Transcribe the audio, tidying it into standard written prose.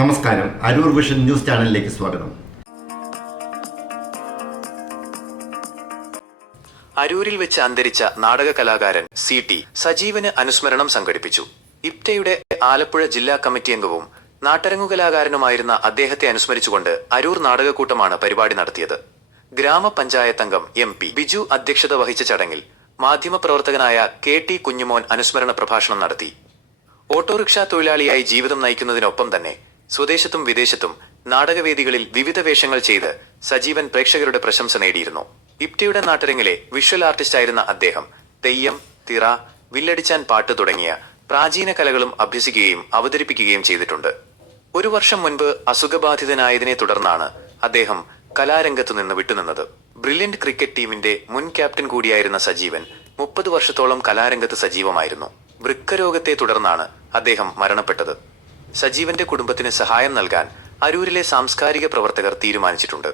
നമസ്കാരം. Aroor vision news ചാനലിലേക്ക് സ്വാഗതം. അരൂരിൽ വെച്ച് അന്തരിച്ച നാടക കലാകാരൻ CT സജീവന് അനുസ്മരണം സംഘടിപ്പിച്ചു. ഇപ്റ്റയുടെ ആലപ്പുഴ ജില്ലാ കമ്മിറ്റി അംഗവും നാട്ടരങ്ങു കലാകാരനുമായിരുന്ന അദ്ദേഹത്തെ അനുസ്മരിച്ചുകൊണ്ട് അരൂർ നാടകക്കൂട്ടമാണ് പരിപാടി നടത്തിയത്. ഗ്രാമപഞ്ചായത്ത് അംഗം MP ബിജു അധ്യക്ഷത വഹിച്ച ചടങ്ങിൽ മാധ്യമപ്രവർത്തകനായ KT കുഞ്ഞുമോൻ അനുസ്മരണ പ്രഭാഷണം നടത്തി. ഓട്ടോറിക്ഷ തൊഴിലാളിയായി ജീവിതം നയിക്കുന്നതിനൊപ്പം തന്നെ സ്വദേശത്തും വിദേശത്തും നാടകവേദികളിൽ വിവിധ വേഷങ്ങൾ ചെയ്ത് സജീവൻ പ്രേക്ഷകരുടെ പ്രശംസ നേടിയിരുന്നു. ഇപ്റ്റയുടെ നാട്ടരങ്ങിലെ വിഷ്വൽ ആർട്ടിസ്റ്റായിരുന്ന അദ്ദേഹം തെയ്യം, തിറ, വില്ലടിച്ചാൻ പാട്ട് തുടങ്ങിയ പ്രാചീന കലകളും അഭ്യസിക്കുകയും അവതരിപ്പിക്കുകയും ചെയ്തിട്ടുണ്ട്. ഒരു വർഷം മുൻപ് അസുഖബാധിതനായതിനെ തുടർന്നാണ് അദ്ദേഹം കലാരംഗത്തുനിന്ന് വിട്ടുനിന്നത്. ബ്രില്യന്റ് ക്രിക്കറ്റ് ടീമിന്റെ മുൻ ക്യാപ്റ്റൻ കൂടിയായിരുന്ന സജീവൻ 30 വർഷത്തോളം കലാരംഗത്ത് സജീവമായിരുന്നു. വൃക്കരോഗത്തെ തുടർന്നാണ് അദ്ദേഹം മരണപ്പെട്ടത്. സജീവന്റെ കുടുംബത്തിന് സഹായം നൽകാൻ അരൂരിലെ സാംസ്കാരിക പ്രവർത്തകർ തീരുമാനിച്ചിട്ടുണ്ട്.